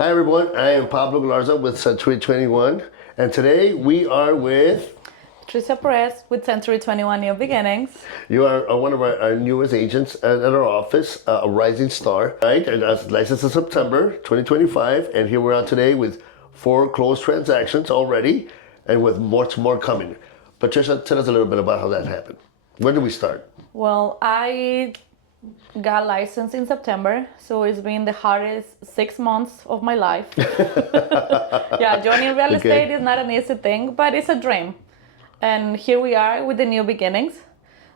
Hi everyone, I am Pablo Galarza with Century 21, and today we are with... Patricia Perez with Century 21 New Beginnings. You are one of our newest agents at our office, a rising star, right? And licensed in September 2025, and here we are today with 4 closed transactions already, and with much more coming. Patricia, tell us a little bit about how that happened. Where did we start? Well, I got licensed in September, so it's been the hardest 6 months of my life. Yeah, joining real estate is not an easy thing, but it's a dream. And here we are with the new beginnings.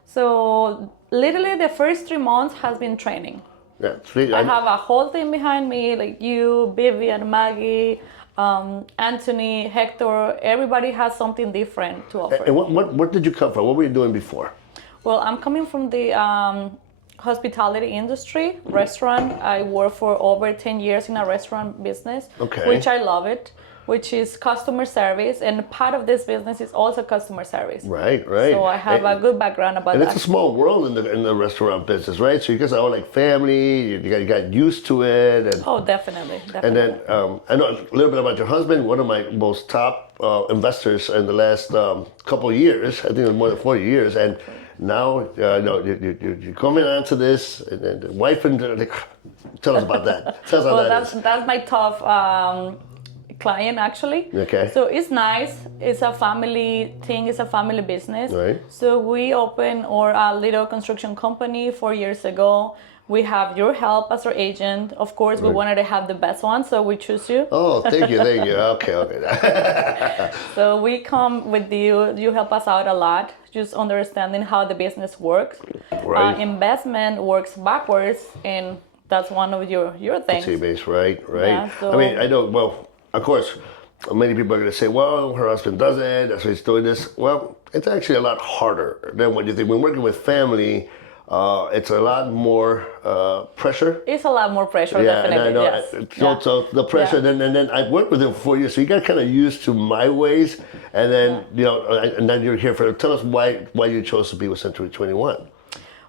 So literally the first 3 months has been training. Yeah, I have a whole team behind me, like you, Vivian, Maggie, Anthony, Hector. Everybody has something different to offer. And what did you come from? What were you doing before? Well, I'm coming from the hospitality industry, restaurant. I worked for over 10 years in a restaurant business, which I love it, which is customer service. And part of this business is also customer service. Right. So I have a good background about that. And it's a small world in the restaurant business, right? So you guys are all like family, you got used to it. And, oh, definitely. And then I know a little bit about your husband, one of my most top investors in the last couple of years. I think it was more than 40 years. And now, you're coming onto this, and the wife and tell us about that. Tell us how that's my top client actually. Okay. So it's nice. It's a family thing. It's a family business. Right. So we opened our little construction company 4 years ago. We have your help as our agent. Of course, we wanted to have the best one, so we choose you. Oh, thank you. Okay. So we come with you. You help us out a lot, just understanding how the business works. Right. Investment works backwards, and that's one of your things. Base, right. Yeah, so I mean, I know, well, of course, many people are going to say, well, her husband does it, that's why he's doing this. Well, it's actually a lot harder than what you think. When working with family, it's a lot more pressure. It's a lot more pressure, definitely. And I know. Yes. So the pressure, and then I've worked with him for 4 years, so you got kind of used to my ways, and then and then you're here for. Tell us why you chose to be with Century 21.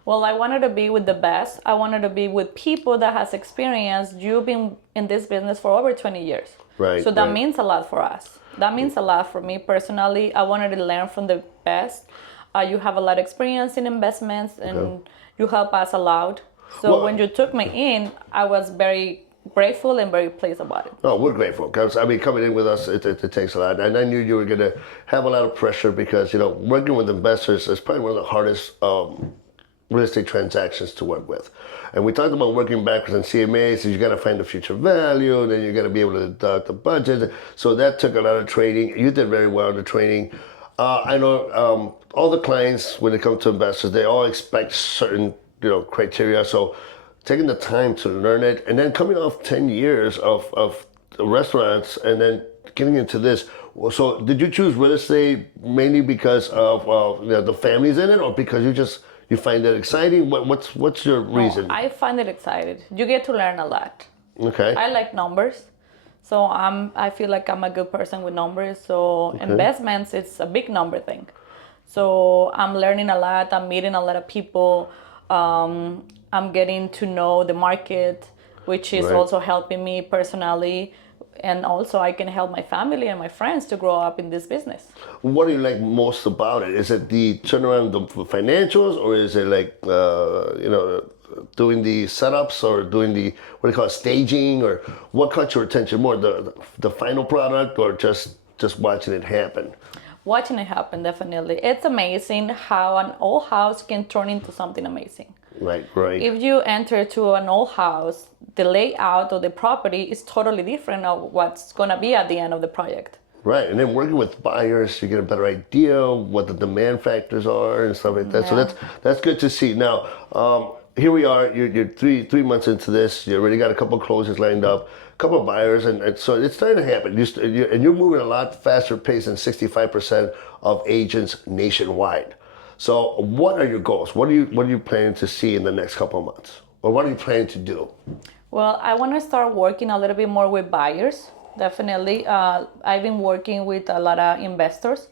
Well, I wanted to be with the best. I wanted to be with people that has experience. You've been in this business for over 20 years. Right. So that means a lot for us. That means a lot for me personally. I wanted to learn from the best. You have a lot of experience in investments, and you help us a lot. So when you took me in, I was very grateful and very pleased about it. Oh, we're grateful because coming in with us, it takes a lot. And I knew you were going to have a lot of pressure because working with investors is probably one of the hardest real estate transactions to work with. And we talked about working backwards on CMAs, so you got to find the future value, then you got to be able to deduct the budget. So that took a lot of training. You did very well in the training. I know all the clients, when it comes to investors, they all expect certain criteria. So taking the time to learn it, and then coming off 10 years of restaurants, and then getting into this. So did you choose real estate mainly because of the families in it, or because you find it exciting? What's your reason? I find it exciting. You get to learn a lot. Okay. I like numbers. So I feel like I'm a good person with numbers. So investments, it's a big number thing. So I'm learning a lot. I'm meeting a lot of people. I'm getting to know the market, which is also helping me personally. And also I can help my family and my friends to grow up in this business. What do you like most about it? Is it the turnaround, the financials, or is it like, doing the setups, or doing the, what do you call it, staging, or what caught your attention more, the final product, or just watching it happen? Watching it happen, definitely. It's amazing how an old house can turn into something amazing. Right. If you enter to an old house, the layout of the property is totally different of what's going to be at the end of the project. Right, and then working with buyers, you get a better idea what the demand factors are and stuff like that. So that's good to see. Now, here we are. You're three months into this. You already got a couple of closings lined up, a couple of buyers, and so it's starting to happen. And you're moving a lot faster pace than 65% of agents nationwide. So, what are your goals? What are you planning to see in the next couple of months, or what are you planning to do? Well, I want to start working a little bit more with buyers. Definitely, I've been working with a lot of investors.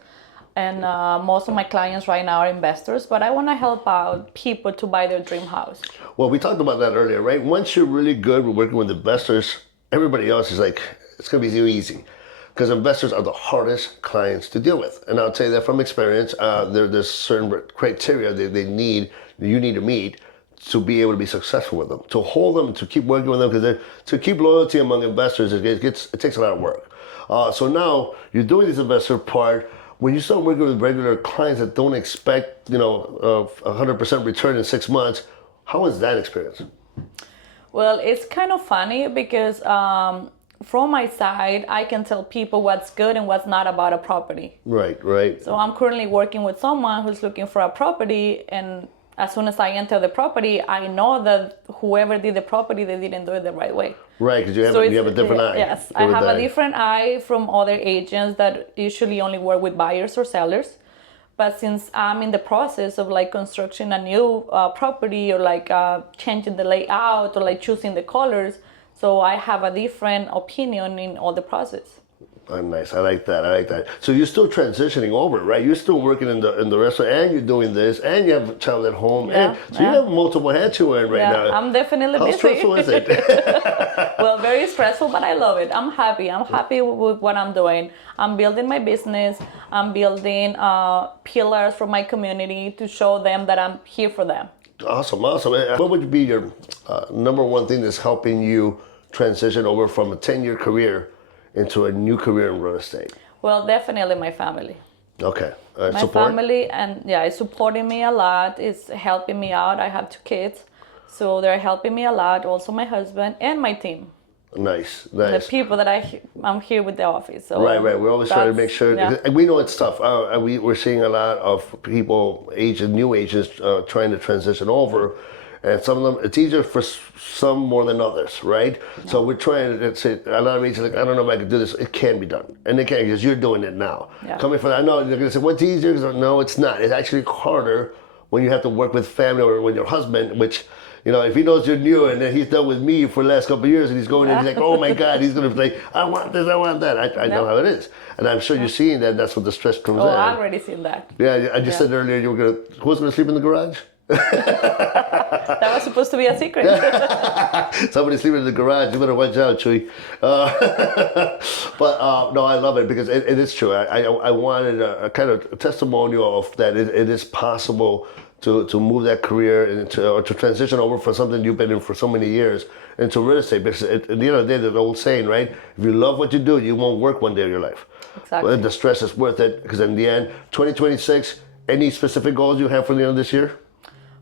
And most of my clients right now are investors, but I want to help out people to buy their dream house. Well, we talked about that earlier, right? Once you're really good with working with investors, everybody else is like, it's going to be too easy. Because investors are the hardest clients to deal with. And I'll tell you that from experience, there's certain criteria that you need to meet to be able to be successful with them, to hold them, to keep working with them, because to keep loyalty among investors, it takes a lot of work. So now you're doing this investor part. When you start working with regular clients that don't expect, 100% return in 6 months, how was that experience? Well, it's kind of funny because from my side, I can tell people what's good and what's not about a property. Right. So I'm currently working with someone who's looking for a property, and as soon as I enter the property, I know that whoever did the property, they didn't do it the right way. Right, because you have a different eye. Yes, I have a different eye from other agents that usually only work with buyers or sellers. But since I'm in the process of like constructing a new property or like changing the layout or like choosing the colors, so I have a different opinion in all the process. Oh, nice. I like that. So you're still transitioning over, right? You're still working in the restaurant, and you're doing this, and you have a child at home, you have multiple hats you're wearing right now. I'm definitely busy. How stressful is it? Well, very stressful, but I love it. I'm happy. I'm happy with what I'm doing. I'm building my business. I'm building pillars for my community to show them that I'm here for them. Awesome. What would be your number one thing that's helping you transition over from a 10-year career into a new career in real estate? Well, definitely my family. Okay. My support? family, and it's supporting me a lot. It's helping me out. I have 2 kids, so they're helping me a lot. Also my husband and my team. Nice. The people that I'm here with the office. So right. We're always trying to make sure. And we know it's tough. We're seeing a lot of people, new agents, trying to transition over. And some of them, it's easier for some more than others, right? Yeah. So we're trying to say, a lot of agents are like, I don't know if I can do this. It can be done. And it can, because you're doing it now. Yeah. Coming from that, I know they're going to say, what's easier? No, it's not. It's actually harder when you have to work with family or with your husband, which, if he knows you're new and then he's done with me for the last couple of years and he's going in, he's like, oh my God, he's going to be like, I want this, I want that. I know how it is. And I'm sure you're seeing that. That's what the stress comes in. Oh, I've already seen that. Yeah, I just said earlier, who's going to sleep in the garage? That was supposed to be a secret. Somebody sleeping in the garage. You better watch out, Chewy. But no, I love it because it is true. I wanted a kind of testimonial of that. It is possible to move that career or to transition over from something you've been in for so many years into real estate. Because at the end of the day, the old saying, right? If you love what you do, you won't work one day of your life. Exactly. Well, the stress is worth it because in the end, 2026. Any specific goals you have for the end of this year?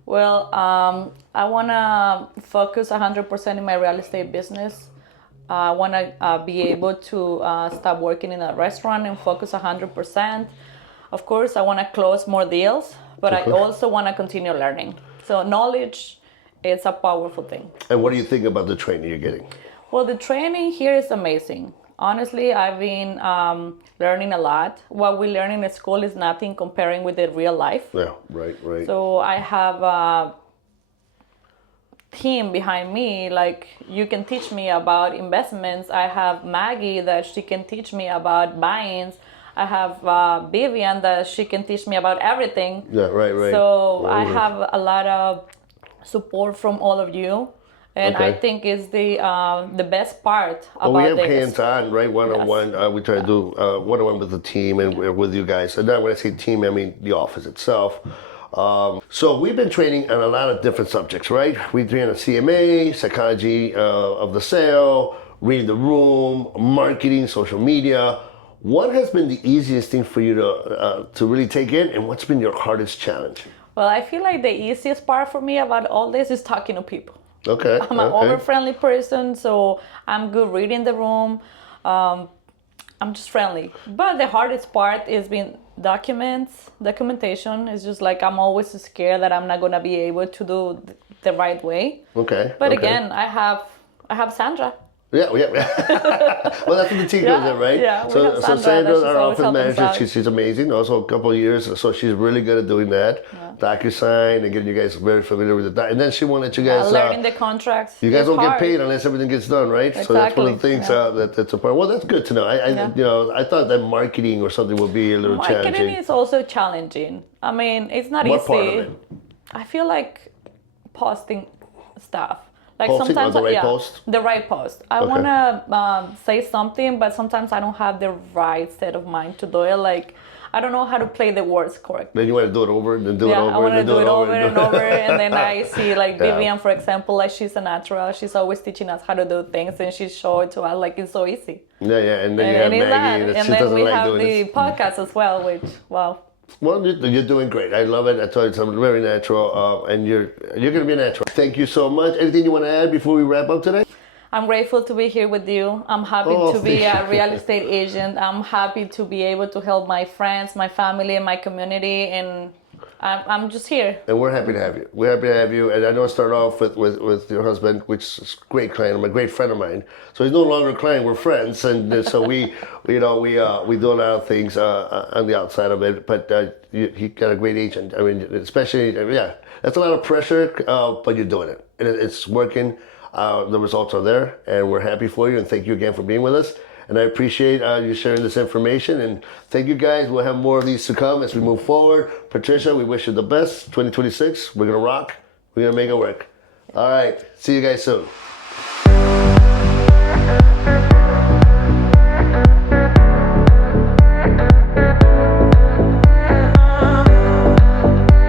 Well, I want to focus 100% in my real estate business. I want to be able to stop working in a restaurant and focus 100%. Of course, I want to close more deals, but I also want to continue learning. So knowledge is a powerful thing. And what do you think about the training you're getting? Well, the training here is amazing. Honestly, I've been learning a lot. What we learn in school is nothing comparing with the real life. Yeah, right. So I have a team behind me. Like, you can teach me about investments. I have Maggie that she can teach me about buyings. I have Vivian that she can teach me about everything. Yeah, right. So I have a lot of support from all of you. And I think it's the best part about we have this. hands-on, right? One-on-one. Yes. We try to do one-on-one with the team and with you guys. And when I say team, I mean the office itself. So we've been training on a lot of different subjects, right? We train on CMA, psychology of the sale, reading the room, marketing, social media. What has been the easiest thing for you to really take in, and what's been your hardest challenge? Well, I feel like the easiest part for me about all this is talking to people. Okay. I'm an over-friendly person, so I'm good reading the room. I'm just friendly. But the hardest part is being documentation. It's just like I'm always scared that I'm not going to be able to do the right way. Okay. But again, I have Sandra. Yeah. Well, that's what the team does, it, right? Yeah, so Sandra, our office manager, she's amazing. Also, a couple of years, so she's really good at doing that. Yeah. DocuSign and getting you guys very familiar with the and then she wanted you guys learning the contracts. You guys don't get paid unless everything gets done, right? Exactly. So that's one of the things that's a part. Well, that's good to know. I thought that marketing or something would be a little challenging. Marketing is also challenging. I mean, it's not easy. What part of it? I feel like posting stuff. Like Posting sometimes, or the right post? the right post. I want to say something, but sometimes I don't have the right state of mind to do it. Like, I don't know how to play the words correctly. Then you want to do it over and then do it over. I want to do it over and over. And then Yeah. I see like Vivian, for example, like she's a natural. She's always teaching us how to do things, and she showed it to us like it's so easy. Yeah, and then you have Maggie, and she then doesn't we like have doing the this. podcast as well, which wow. Well, you're doing great. I love it. I told you something very natural, and you're gonna be natural. Thank you so much. Anything you want to add before we wrap up today? I'm grateful to be here with you. I'm happy to be a real estate agent. I'm happy to be able to help my friends, my family, and my community, and I'm just here. And we're happy to have you. We're happy to have you. And I know I started off with your husband, which is a great client, a great friend of mine. So he's no longer a client, we're friends. And so we do a lot of things on the outside of it. But he got a great agent. I mean, especially, that's a lot of pressure, but you're doing it. And it's working. The results are there, and we're happy for you. And thank you again for being with us. And I appreciate you sharing this information. And thank you guys. We'll have more of these to come as we move forward. Patricia, we wish you the best. 2026, we're going to rock. We're going to make it work. All right. See you guys soon.